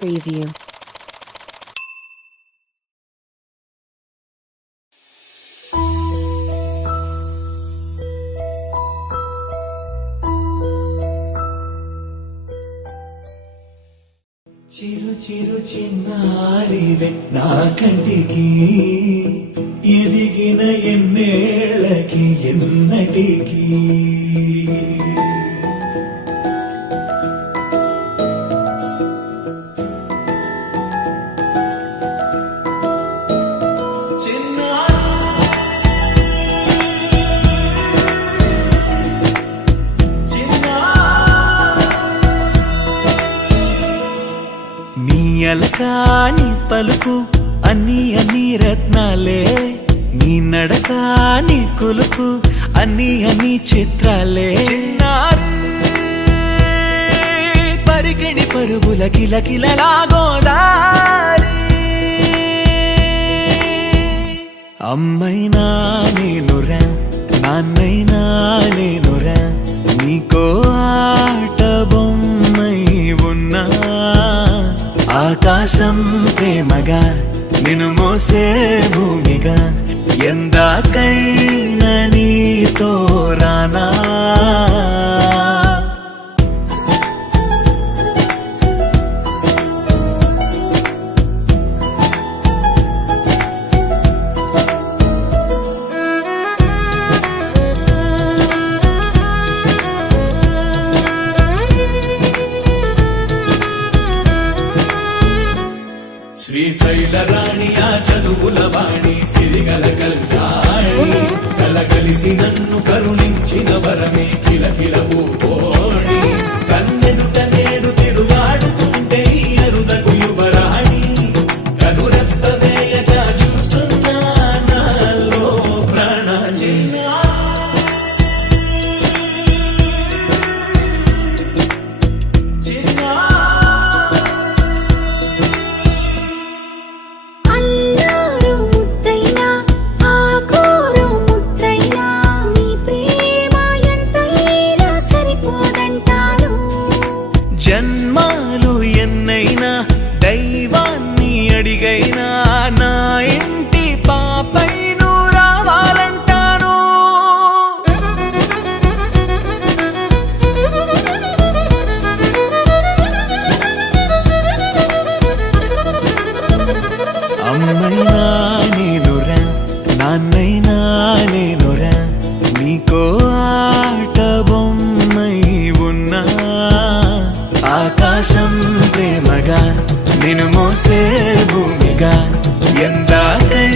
Preview. చిరు చిరు చిన్నారివే నా కంటికి ఎదిగిన ఎన్నేళ్ళకి ఎన్నటికి అలకాని పలుకు అన్ని అన్ని రత్నాలే నీ నడకాని కులుకు అన్ని అన్ని చిత్రాలే చిన్నారు పరికిణి పరుగుల కిలకిలలాగోదారి అమ్మైనా నేనురా నాన్నైనా నేనురా నీకో ఆట బొమ్మై ఉన్నా ఆకాశం ప్రేమగా నిన్ను మోసే భూమిగా ఎందాకైనా నీతో రానా శ్రీశైల రాణి ఆ చదువుల వాణి సిరిగల కల్యాణి కలగలిసి నన్ను కరుణించిన వరమే కిలకిలవు కోణి కన్నెదుట నేడు తిరుగాడుతుంటే అరుదకు యువరాణి కనురెప్ప వేయక చూస్తున్నా నాలో ప్రాణ జన్మాలు ఎన్నైనా దైవాన్ని అడిగైనా నా ఇంటి పాపై నువ్వు రావాలంటాను అమ్మైనా నేనురా నాన్నైనా నేనురా నీకో ఆట బొమ్మై ఉన్నా ఆకాశం ప్రేమగా నిన్ను మోసే భూమిగా ఎందాకై